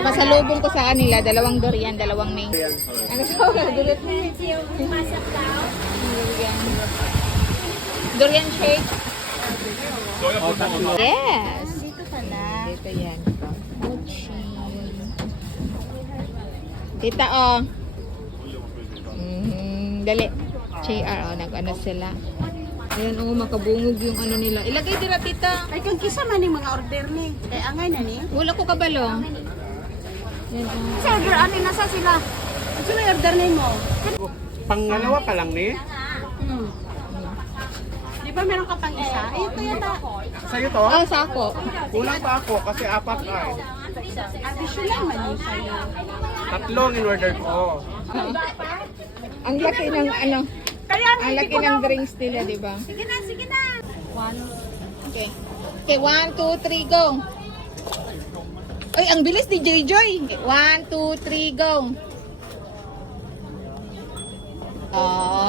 pasalubong ko sa kanila, 2 durian, 2 mango. Ano sa durian? Durian shake. Yes. Dito ka na. Dito yan. Mochi. Tita, oh. Dali. JR, oh, nag-ano sila. Ayan, oh, makabungog yung ano nila. Ilagay dira, tita. Ay, kung kisa man yung mga order ni. Ay, angay na ni. Wala ko kabalo. Yan, oh. Sa order, ano nasa sila? Ano yung order ni mo? Pangalawa pa lang ni? Di ba meron ka pang isa? Ay, ito yata. Sa'yo to? Oh, sako. Kulang pa ako kasi 4 ay. Additional man yun sa'yo. 3 in order ko. Ang laki ng ano, ang laki ng drinks nila, di ba? Sige na, sige na. Okay. Okay, 1, 2, 3, go. Ay, ang bilis ni Joy. 1, 2, 3, go. Oh,